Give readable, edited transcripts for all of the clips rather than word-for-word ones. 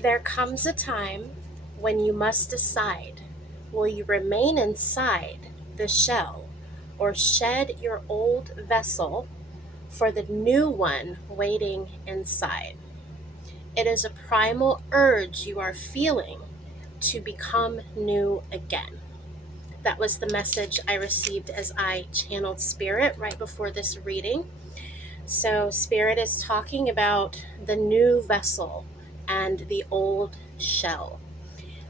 There comes a time when you must decide, will you remain inside the shell or shed your old vessel for the new one waiting inside? It is a primal urge you are feeling to become new again. That was the message I received as I channeled Spirit right before this reading. So, Spirit is talking about the new vessel and the old shell.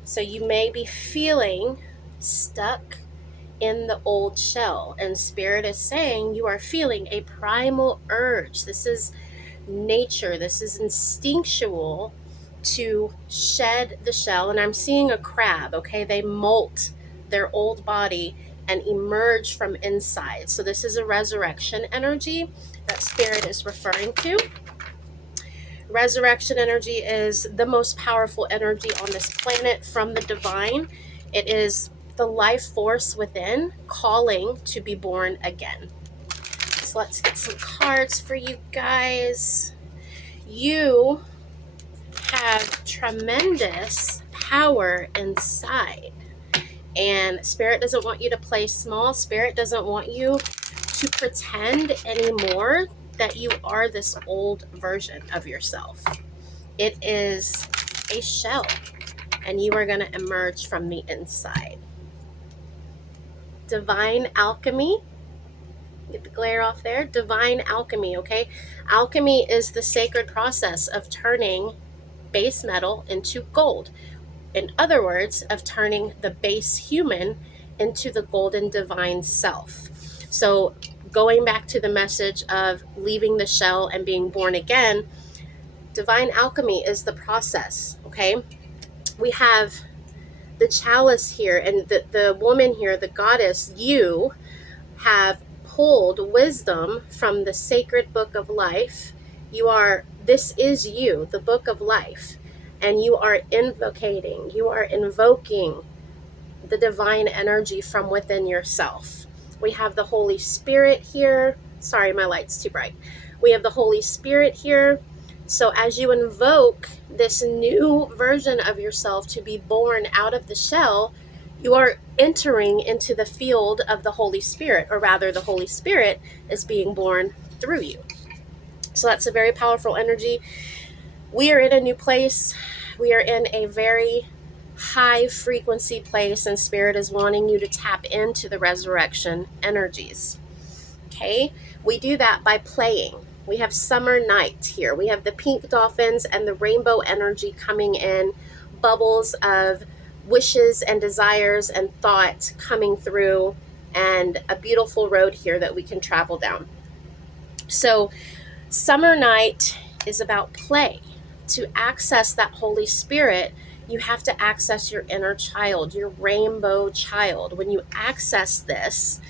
So, you may be feeling stuck in the old shell, and Spirit is saying you are feeling a primal urge. This is nature, this is instinctual to shed the shell. And I'm seeing a crab, okay? They molt their old body and emerge from inside. So this is a resurrection energy that Spirit is referring to. Resurrection energy is the most powerful energy on this planet from the divine. It is the life force within calling to be born again. So let's get some cards for you guys. You have tremendous power inside. And Spirit doesn't want you to play small. Spirit doesn't want you to pretend anymore that you are this old version of yourself. It is a shell, and you are going to emerge from the inside. Divine alchemy. Get the glare off there. Divine alchemy, okay? Alchemy is the sacred process of turning base metal into gold. In other words, of turning the base human into the golden divine self. So going back to the message of leaving the shell and being born again, divine alchemy is the process, okay? We have the chalice here, and the woman here, the goddess, you have pulled wisdom from the sacred book of life. This is you, the book of life. And you are invoking the divine energy from within yourself. We have the Holy Spirit here. Sorry, my light's too bright. We have the Holy Spirit here. So as you invoke this new version of yourself to be born out of the shell, you are entering into the field of the Holy Spirit, or rather the Holy Spirit is being born through you. So that's a very powerful energy. We are in a new place. We are in a very high frequency place, and Spirit is wanting you to tap into the resurrection energies. Okay? We do that by playing. We have summer night here. We have the pink dolphins and the rainbow energy coming in, bubbles of wishes and desires and thoughts coming through, and a beautiful road here that we can travel down. So summer night is about play. To access that Holy Spirit, you have to access your inner child, your rainbow child. When you access this,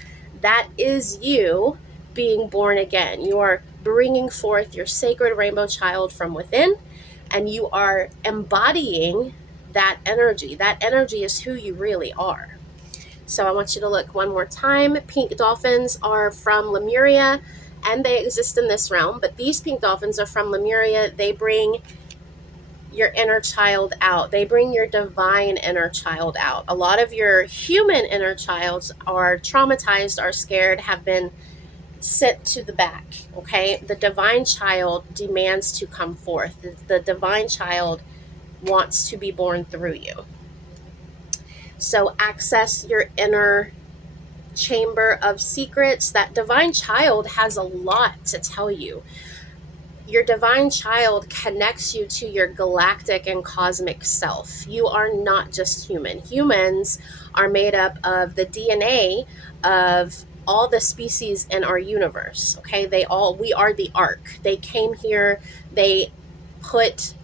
that is you being born again. You are bringing forth your sacred rainbow child from within, and you are embodying that energy. That energy is who you really are. So I want you to look one more time. Pink dolphins are from Lemuria, and they exist in this realm, but these pink dolphins are from Lemuria. They bring your inner child out. They bring your divine inner child out. A lot of your human inner childs are traumatized, are scared, have been sent to the back, okay? The divine child demands to come forth. The divine child wants to be born through you. So access your inner chamber of secrets. That divine child has a lot to tell you. Your divine child connects you to your galactic and cosmic self. You are not just human. Humans are made up of the DNA of all the species in our universe. Okay, we are the ark. They came here, they put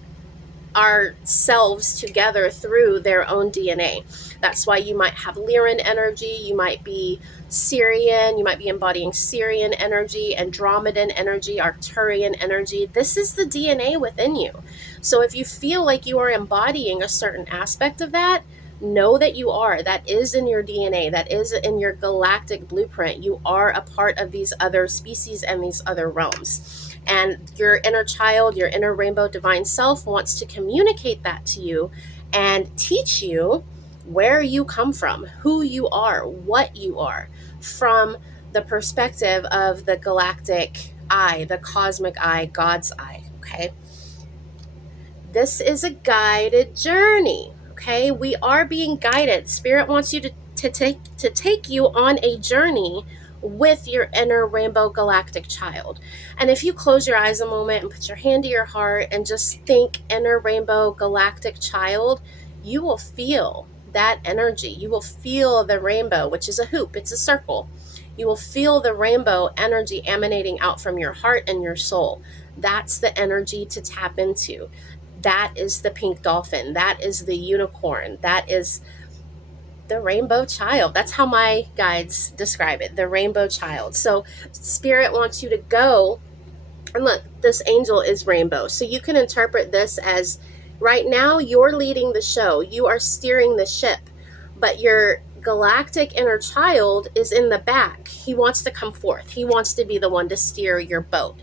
ourselves together through their own DNA. That's why you might have Lyran energy, you might be Syrian, you might be embodying Syrian energy, Andromedan energy, Arcturian energy. This is the DNA within you. So if you feel like you are embodying a certain aspect of that, know that you are. That is in your DNA. That is in your galactic blueprint. You are a part of these other species and these other realms. And your inner child, your inner rainbow divine self wants to communicate that to you and teach you where you come from, who you are, what you are, from the perspective of the galactic eye, the cosmic eye, God's eye. Okay. This is a guided journey. Okay. We are being guided. Spirit wants you to take you on a journey with your inner rainbow galactic child. And if you close your eyes a moment and put your hand to your heart and just think inner rainbow galactic child, you will feel that energy. You will feel the rainbow, which is a hoop, it's a circle. You will feel the rainbow energy emanating out from your heart and your soul. That's the energy to tap into. That is the pink dolphin. That is the unicorn. That is the rainbow child. That's how my guides describe it, the rainbow child. So Spirit wants you to go, and look, this angel is rainbow. So you can interpret this as right now you're leading the show, you are steering the ship, but your galactic inner child is in the back. He wants to come forth. He wants to be the one to steer your boat.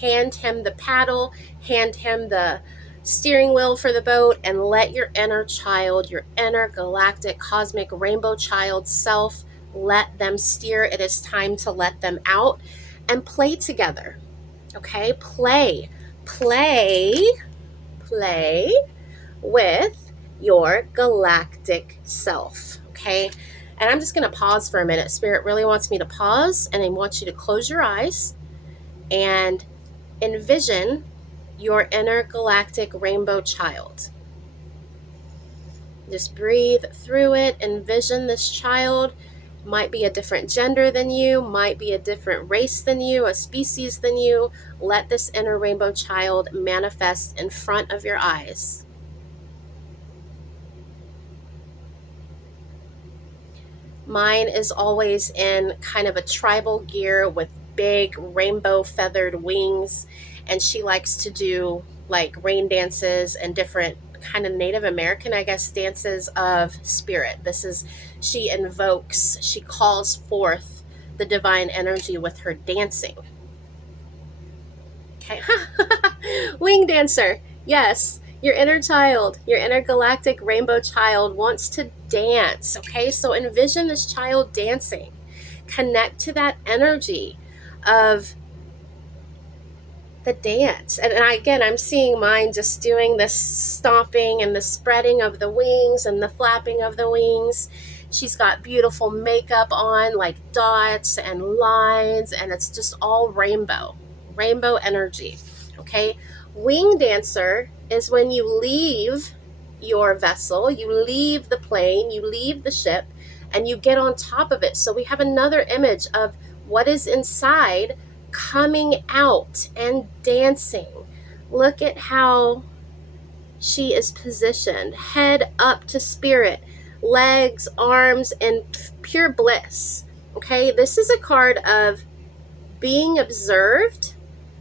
Hand him the paddle, hand him the steering wheel for the boat, and let your inner child, your inner galactic cosmic rainbow child self, let them steer. It is time to let them out and play together. Okay, play with your galactic self. Okay, and I'm just going to pause for a minute. Spirit really wants me to pause, and I want you to close your eyes and envision your inner galactic rainbow child. Just breathe through it. Envision this child. Might be a different gender than you, might be a different race than you, a species than you. Let this inner rainbow child manifest in front of your eyes. Mine is always in kind of a tribal gear with big rainbow feathered wings, and she likes to do like rain dances and different kind of Native American, I guess, dances of spirit. She invokes, she calls forth the divine energy with her dancing. Okay. Wing dancer. Yes. Your inner child, your inner galactic rainbow child wants to dance. Okay. So envision this child dancing. Connect to that energy of the dance. And again, I'm seeing mine just doing this stomping and the spreading of the wings and the flapping of the wings. She's got beautiful makeup on, like dots and lines, and it's just all rainbow energy. Okay. Wing dancer is when you leave your vessel, you leave the plane, you leave the ship, and you get on top of it. So we have another image of what is inside coming out and dancing. Look at how she is positioned, head up to spirit, legs, arms, in pure bliss. Okay, this is a card of being observed,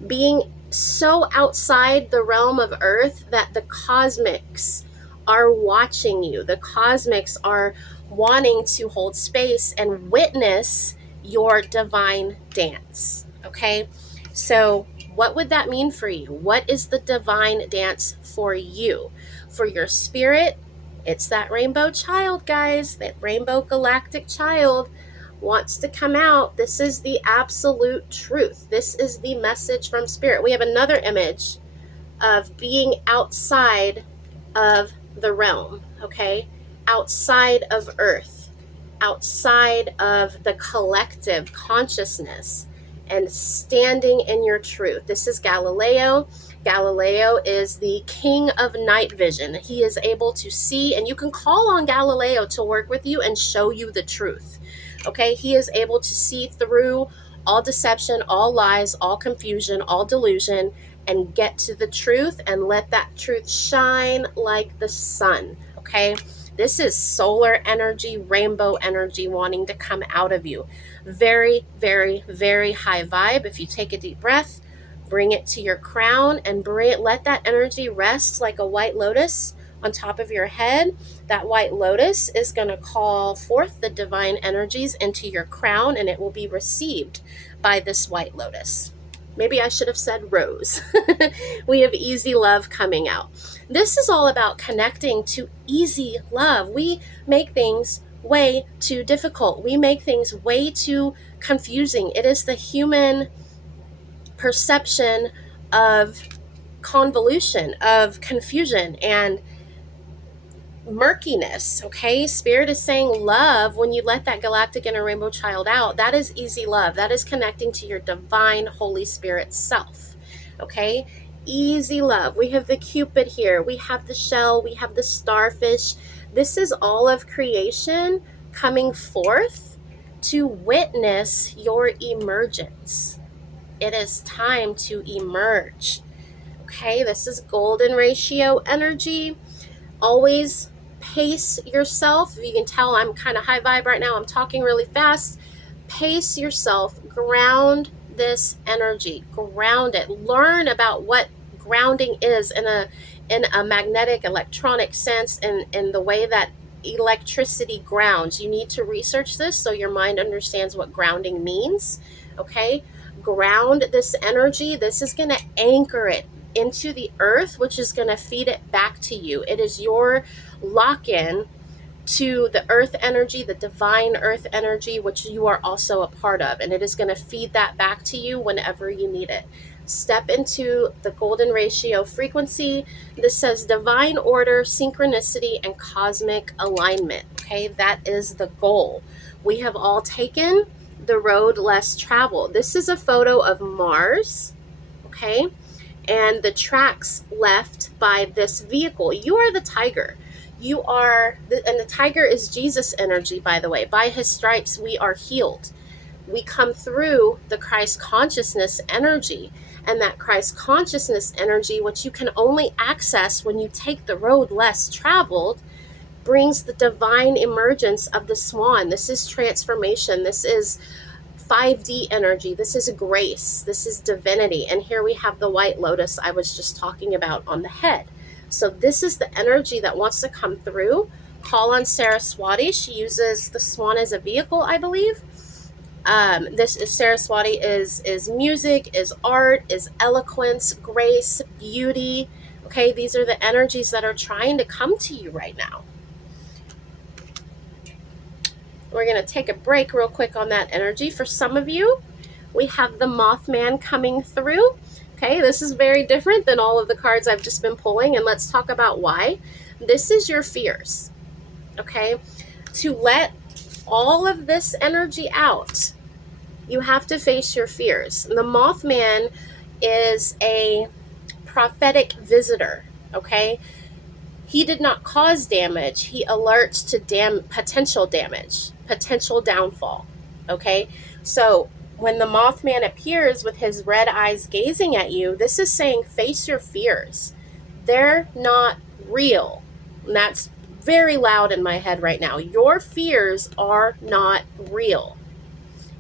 being so outside the realm of earth that the cosmics are watching you. The cosmics are wanting to hold space and witness your divine dance. Okay, so what would that mean for you? What is the divine dance for you? For your spirit, it's that rainbow child, guys. That rainbow galactic child wants to come out. This is the absolute truth. This is the message from spirit. We have another image of being outside of the realm, okay? Outside of earth, outside of the collective consciousness, and standing in your truth. This is Galileo. Galileo is the king of night vision. He is able to see, and you can call on Galileo to work with you and show you the truth. Okay, he is able to see through all deception, all lies, all confusion, all delusion, and get to the truth and let that truth shine like the sun. Okay, this is solar energy, rainbow energy wanting to come out of you. Very, very, very high vibe. If you take a deep breath, bring it to your crown and let that energy rest like a white lotus on top of your head. That white lotus is going to call forth the divine energies into your crown, and it will be received by this white lotus. Maybe I should have said rose. We have easy love coming out. This is all about connecting to easy love. We make things way too difficult. We make things way too confusing. It is the human perception of convolution, of confusion, and murkiness. Okay, Spirit is saying love, when you let that galactic inner rainbow child out, that is easy love. That is connecting to your divine Holy Spirit self. Okay, easy love. We have the Cupid here, we have the shell, we have the starfish. This is all of creation coming forth to witness your emergence. It is time to emerge. Okay, this is golden ratio energy. Always pace yourself. You can tell I'm kind of high vibe right now. I'm talking really fast. Pace yourself. Ground this energy. Ground it. Learn about what grounding is in a magnetic electronic sense, and in the way that electricity grounds. You need to research this so your mind understands what grounding means. Okay? Ground this energy. This is going to anchor it into the earth, which is going to feed it back to you. It is your lock-in to the earth energy, the divine earth energy, which you are also a part of, and it is going to feed that back to you whenever you need it. Step into the golden ratio frequency. This says divine order, synchronicity, and cosmic alignment. Okay, that is the goal. We have all taken the road less traveled. This is a photo of Mars. Okay, and the tracks left by this vehicle. You are the tiger. You are, and the tiger is Jesus energy, by the way. By his stripes, we are healed. We come through the Christ consciousness energy, and that Christ consciousness energy, which you can only access when you take the road less traveled, brings the divine emergence of the swan. This is transformation. This is 5D energy. This is grace. This is divinity. And here we have the white lotus I was just talking about on the head. So this is the energy that wants to come through. Call on Saraswati. She uses the swan as a vehicle, I believe. This is Saraswati is music, is art, is eloquence, grace, beauty. Okay, these are the energies that are trying to come to you right now. We're going to take a break real quick on that energy. For some of you, we have the Mothman coming through. Okay, this is very different than all of the cards I've just been pulling, and let's talk about why. This is your fears. Okay, to let all of this energy out, you have to face your fears. The Mothman is a prophetic visitor. Okay, he did not cause damage. He alerts to potential damage, potential downfall. Okay, so when the Mothman appears with his red eyes gazing at you, this is saying face your fears. They're not real. And that's very loud in my head right now. Your fears are not real.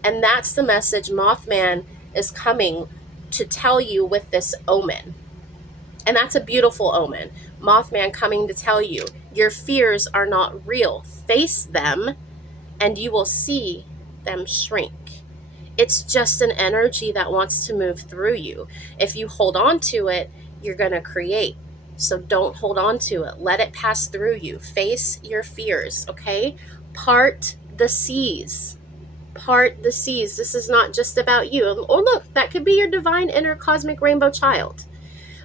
And that's the message Mothman is coming to tell you with this omen. And that's a beautiful omen. Mothman coming to tell you your fears are not real. Face them and you will see them shrink. It's just an energy that wants to move through you. If you hold on to it, you're going to create. So don't hold on to it. Let it pass through you. Face your fears, okay? Part the seas. Part the seas. This is not just about you. Oh, look, that could be your divine inner cosmic rainbow child.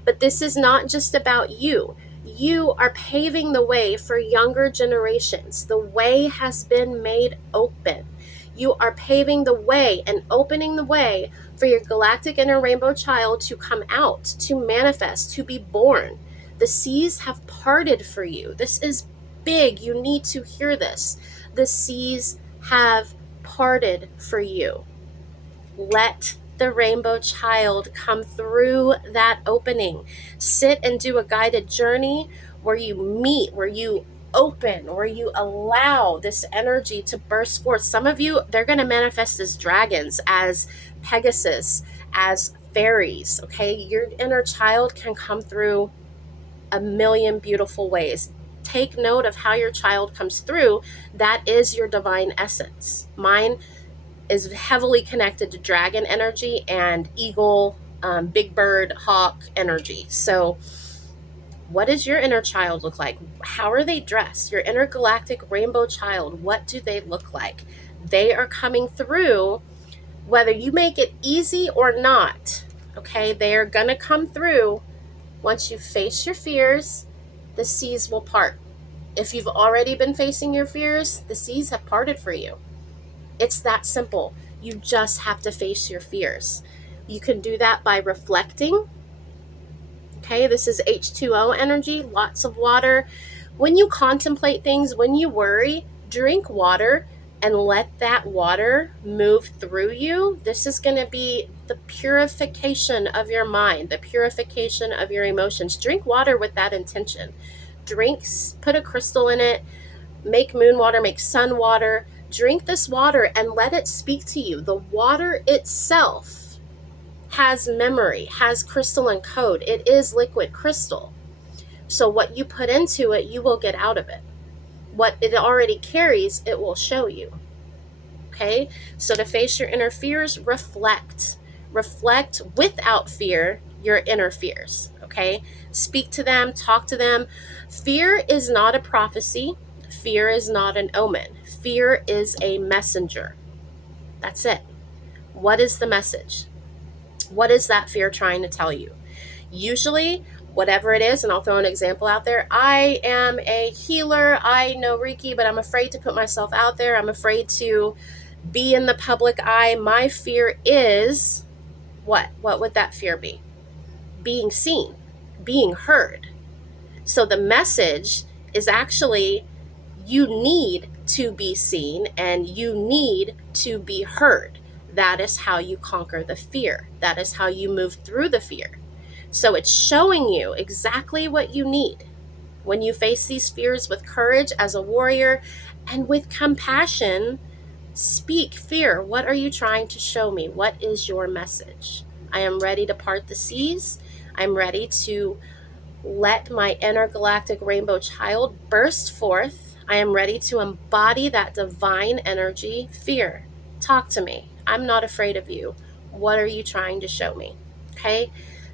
But this is not just about you. You are paving the way for younger generations. The way has been made open. You are paving the way and opening the way for your galactic inner rainbow child to come out, to manifest, to be born. The seas have parted for you. This is big. You need to hear this. The seas have parted for you. Let the rainbow child come through that opening. Sit and do a guided journey where you meet, where you open, where you allow this energy to burst forth. Some of you, they're going to manifest as dragons, as Pegasus, as fairies. Okay, your inner child can come through a million beautiful ways. Take note of how your child comes through. That is your divine essence. Mine is heavily connected to dragon energy and eagle, big bird, hawk energy. So what does your inner child look like? How are they dressed? Your intergalactic rainbow child, what do they look like? They are coming through whether you make it easy or not. Okay, they are going to come through. Once you face your fears, the seas will part. If you've already been facing your fears, the seas have parted for you. It's that simple. You just have to face your fears. You can do that by reflecting. Okay, this is H2O energy, lots of water. When you contemplate things, when you worry, drink water and let that water move through you. This is going to be the purification of your mind, the purification of your emotions. Drink water with that intention. Drinks, put a crystal in it, make moon water, make sun water. Drink this water and let it speak to you. The water itself has memory, has crystalline code. It is liquid crystal. So what you put into it, you will get out of it. What it already carries, it will show you. Okay? So to face your inner fears, reflect. Reflect without fear your inner fears. Okay? Speak to them, talk to them. Fear is not a prophecy. Fear is not an omen. Fear is a messenger. That's it. What is the message? What is that fear trying to tell you? Usually, whatever it is, and I'll throw an example out there. I am a healer. I know Reiki, but I'm afraid to put myself out there. I'm afraid to be in the public eye. My fear is what? What would that fear be? Being seen, being heard. So the message is actually you need to be seen and you need to be heard. That is how you conquer the fear. That is how you move through the fear. So it's showing you exactly what you need. When you face these fears with courage as a warrior and with compassion, speak fear. What are you trying to show me? What is your message? I am ready to part the seas. I'm ready to let my intergalactic rainbow child burst forth. I am ready to embody that divine energy. Fear, talk to me. I'm not afraid of you. What are you trying to show me? Okay?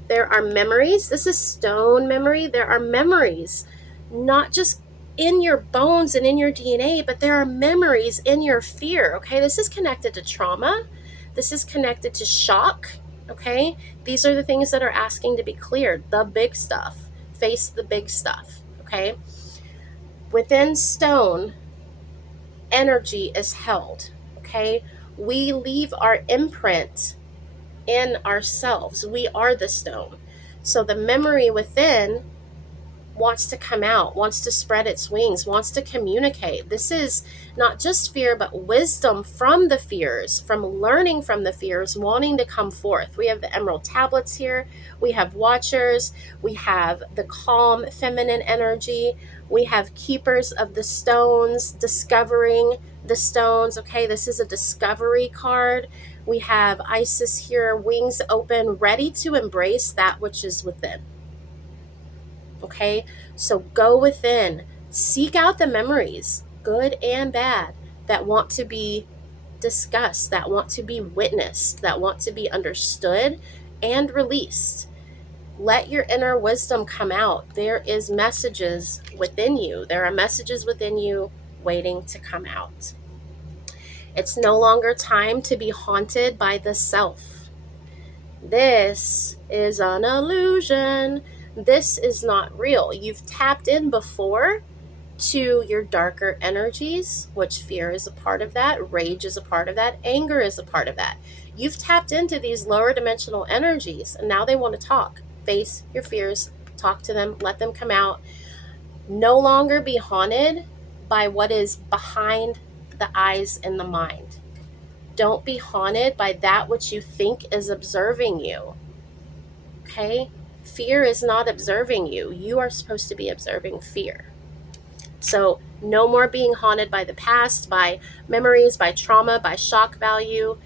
There are memories. This is stone memory. There are memories, not just in your bones and in your DNA, but there are memories in your fear. Okay? This is connected to trauma. This is connected to shock. Okay? These are the things that are asking to be cleared. The big stuff. Face the big stuff. Okay? Within stone, energy is held. Okay? We leave our imprint in ourselves. We are the stone. So the memory within wants to come out, wants to spread its wings, wants to communicate. This is not just fear, but wisdom from the fears, from learning from the fears, wanting to come forth. We have the emerald tablets here. We have watchers. We have the calm feminine energy. We have keepers of the stones, discovering the stones. Okay, this is a discovery card. We have Isis here, wings open, ready to embrace that which is within. Okay, so go within, seek out the memories, good and bad, that want to be discussed, that want to be witnessed, that want to be understood and released. Let your inner wisdom come out. There is messages within you. There are messages within you waiting to come out. It's no longer time to be haunted by the self. This is an illusion. This is not real. You've tapped in before to your darker energies, which fear is a part of that, rage is a part of that, anger is a part of that. You've tapped into these lower dimensional energies, and now they want to talk. Face your fears, talk to them, let them come out. No longer be haunted by what is behind the eyes and the mind. Don't be haunted by that which you think is observing you. Okay? Fear is not observing you. You are supposed to be observing fear. So no more being haunted by the past, by memories, by trauma, by shock value.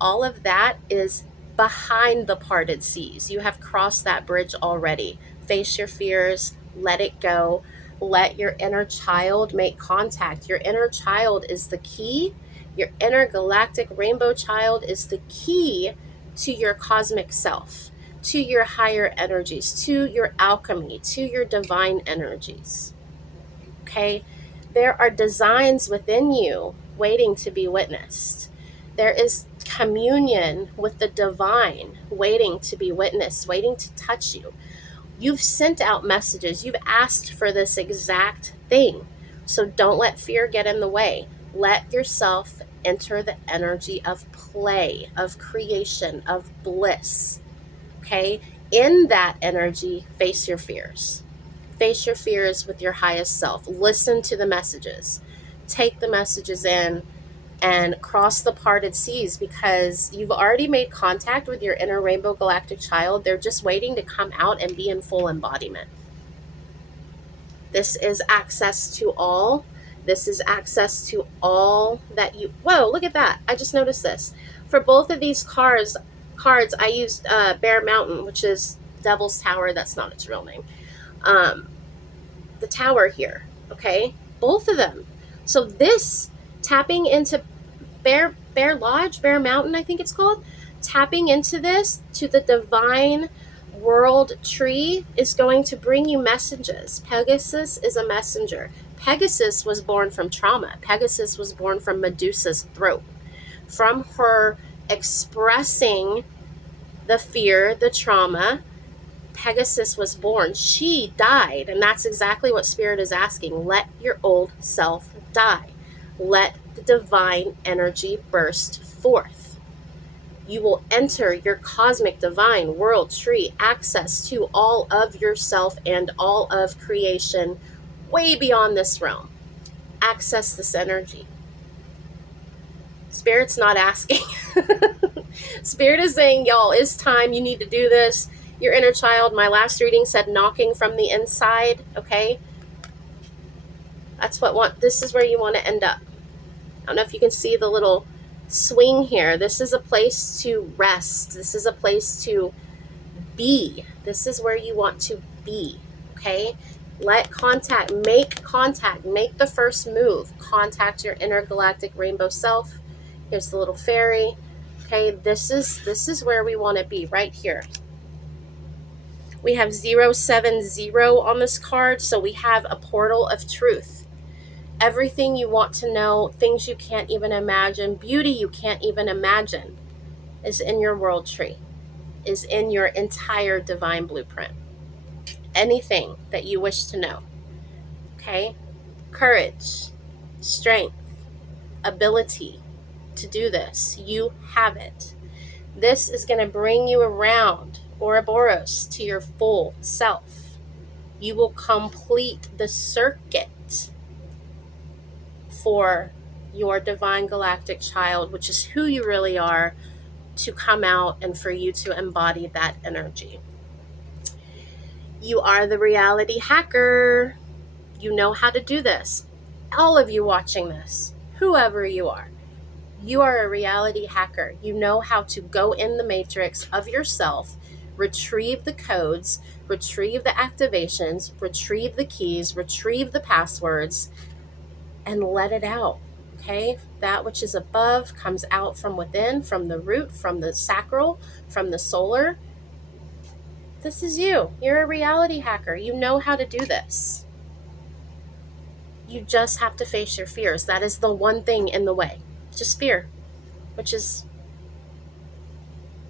All of that is behind the parted seas. You have crossed that bridge already. Face your fears, let it go. Let your inner child make contact. Your inner child is the key. Your intergalactic rainbow child is the key to your cosmic self, to your higher energies, to your alchemy, to your divine energies. Okay? There are designs within you waiting to be witnessed. There is communion with the divine waiting to be witnessed, waiting to touch you. You've sent out messages. You've asked for this exact thing. So don't let fear get in the way. Let yourself enter the energy of play, of creation, of bliss. Okay? In that energy, face your fears. Face your fears with your highest self. Listen to the messages. Take the messages in and cross the parted seas, because you've already made contact with your inner rainbow galactic child. They're just waiting to come out and be in full embodiment. This is access to all. This is access to all that you... Whoa, look at that. I just noticed this. For both of these cards, I used Bear Mountain, which is Devil's Tower. That's not its real name. The tower here, okay? Both of them. So this tapping into Bear Lodge, Bear Mountain, I think it's called, tapping into this, to the divine world tree, is going to bring you messages. Pegasus is a messenger. Pegasus was born from trauma. Pegasus was born from Medusa's throat, from her expressing the fear, the trauma. Pegasus was born. She died, and that's exactly what Spirit is asking. Let your old self die. Let the divine energy burst forth. You will enter your cosmic divine world tree, access to all of yourself and all of creation way beyond this realm. Access this energy. Spirit's not asking. Spirit is saying, y'all, it's time. You need to do this. Your inner child, my last reading said knocking from the inside, okay? This is where you want to end up. I don't know if you can see the little swing here. This is a place to rest. This is a place to be. This is where you want to be, okay? Make contact, make the first move. Contact your intergalactic rainbow self. Here's the little fairy. Okay, this is where we want to be, right here. We have 070 on this card, so we have a portal of truth. Everything you want to know, things you can't even imagine, beauty you can't even imagine, is in your world tree, is in your entire divine blueprint. Anything that you wish to know, okay? Courage, strength, ability to do this, you have it. This is going to bring you around Ouroboros to your full self. You will complete the circuit for your divine galactic child, which is who you really are, to come out and for you to embody that energy. You are the reality hacker. You know how to do this. All of you watching this, whoever you are a reality hacker. You know how to go in the matrix of yourself, retrieve the codes, retrieve the activations, retrieve the keys, retrieve the passwords, and let it out, okay? That which is above comes out from within, from the root, from the sacral, from the solar. This is you. You're a reality hacker. You know how to do this. You just have to face your fears. That is the one thing in the way. Just fear, which is,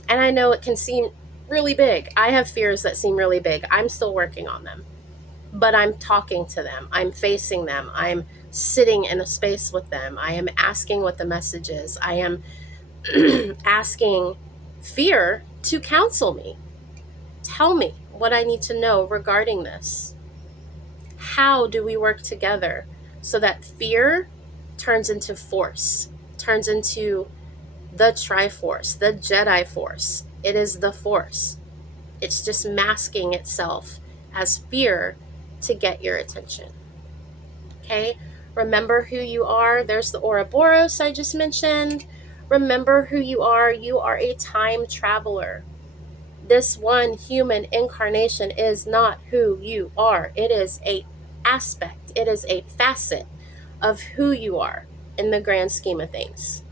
and I know it can seem really big. I have fears that seem really big. I'm still working on them, but I'm talking to them. I'm facing them. I'm sitting in a space with them. I am asking what the message is. I am asking fear to counsel me. Tell me what I need to know regarding this. How do we work together so that fear turns into force, turns into the Triforce, the Jedi Force? It is the Force. It's just masking itself as fear to get your attention. Okay? Remember who you are. There's the Ouroboros I just mentioned. Remember who you are. You are a time traveler. This one human incarnation is not who you are. It is an aspect. It is a facet of who you are. in the grand scheme of things.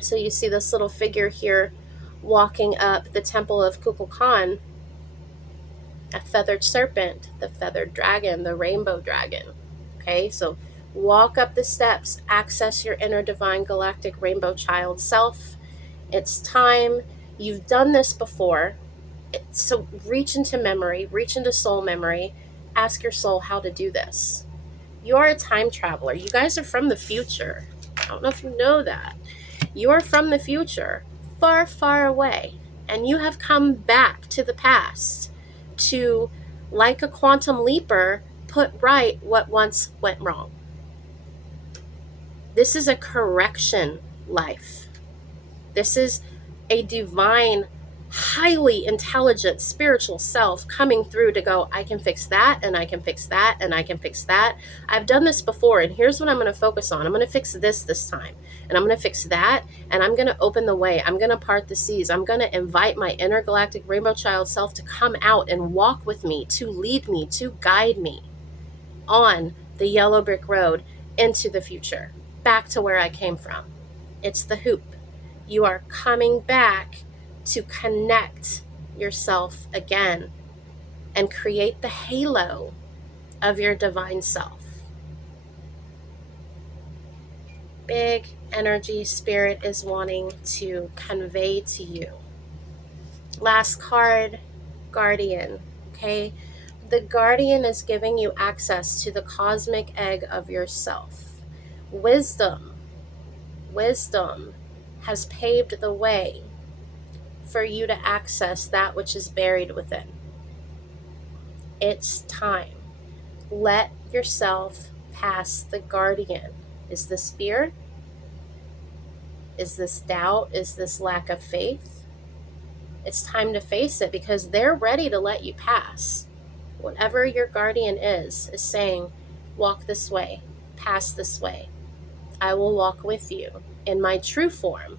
So you see this little figure here walking up the temple of Kukulkan, a feathered serpent, the feathered dragon, the rainbow dragon. Okay, so walk up the steps, access your inner divine galactic rainbow child self. It's time. You've done this before. So reach into memory, reach into soul memory, ask your soul how to do this. You are a time traveler. You guys are from the future. I don't know if you know that. You are from the future, far, far away, and you have come back to the past to, like a quantum leaper, put right what once went wrong. This is a correction life. This is a divine, highly intelligent spiritual self coming through to go, I can fix that, and I can fix that, and I can fix that. I've done this before, and here's what I'm going to focus on. I'm going to fix this time, and I'm going to fix that, and I'm going to open the way. I'm going to part the seas. I'm going to invite my inner galactic rainbow child self to come out and walk with me, to lead me, to guide me on the yellow brick road into the future, back to where I came from. It's the hoop. You are coming back to connect yourself again and create the halo of your divine self. Big energy spirit is wanting to convey to you. Last card, Guardian. Okay, the Guardian is giving you access to the cosmic egg of yourself. Wisdom has paved the way for you to access that which is buried within. It's time. Let yourself pass the Guardian. Is this fear? Is this doubt? Is this lack of faith? It's time to face it, because they're ready to let you pass. Whatever your Guardian is saying, walk this way, pass this way. I will walk with you in my true form,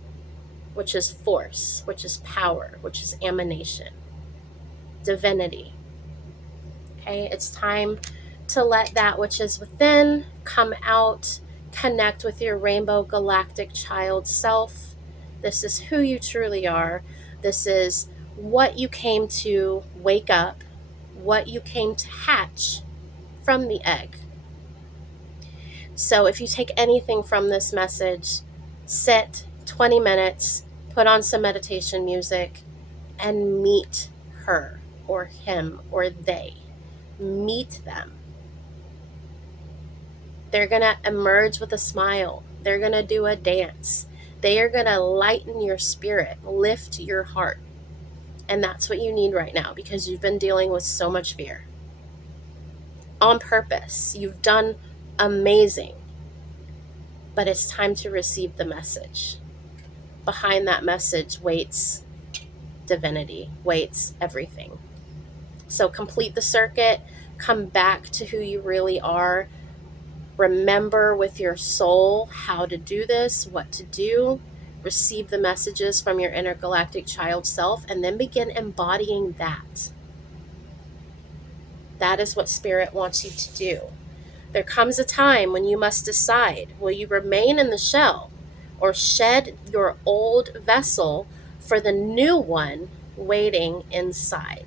which is force, which is power, which is emanation, divinity. Okay, it's time to let that which is within come out, connect with your rainbow galactic child self. This is who you truly are. This is what you came to wake up, what you came to hatch from the egg. So if you take anything from this message, sit 20 minutes, put on some meditation music, and meet her or him or they. Meet them. They're going to emerge with a smile. They're going to do a dance. They are going to lighten your spirit, lift your heart. And that's what you need right now, because you've been dealing with so much fear. On purpose. You've done amazing. But it's time to receive the message. Behind that message waits divinity, waits everything. So complete the circuit, come back to who you really are. Remember with your soul how to do this, what to do. Receive the messages from your intergalactic child self, and then begin embodying that. That is what Spirit wants you to do. There comes a time when you must decide, will you remain in the shell or shed your old vessel for the new one waiting inside?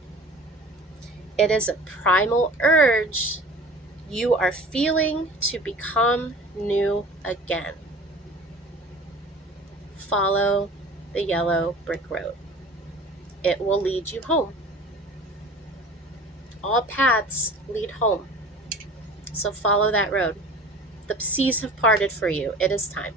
It is a primal urge you are feeling to become new again. Follow the yellow brick road. It will lead you home. All paths lead home. So follow that road. The seas have parted for you. It is time.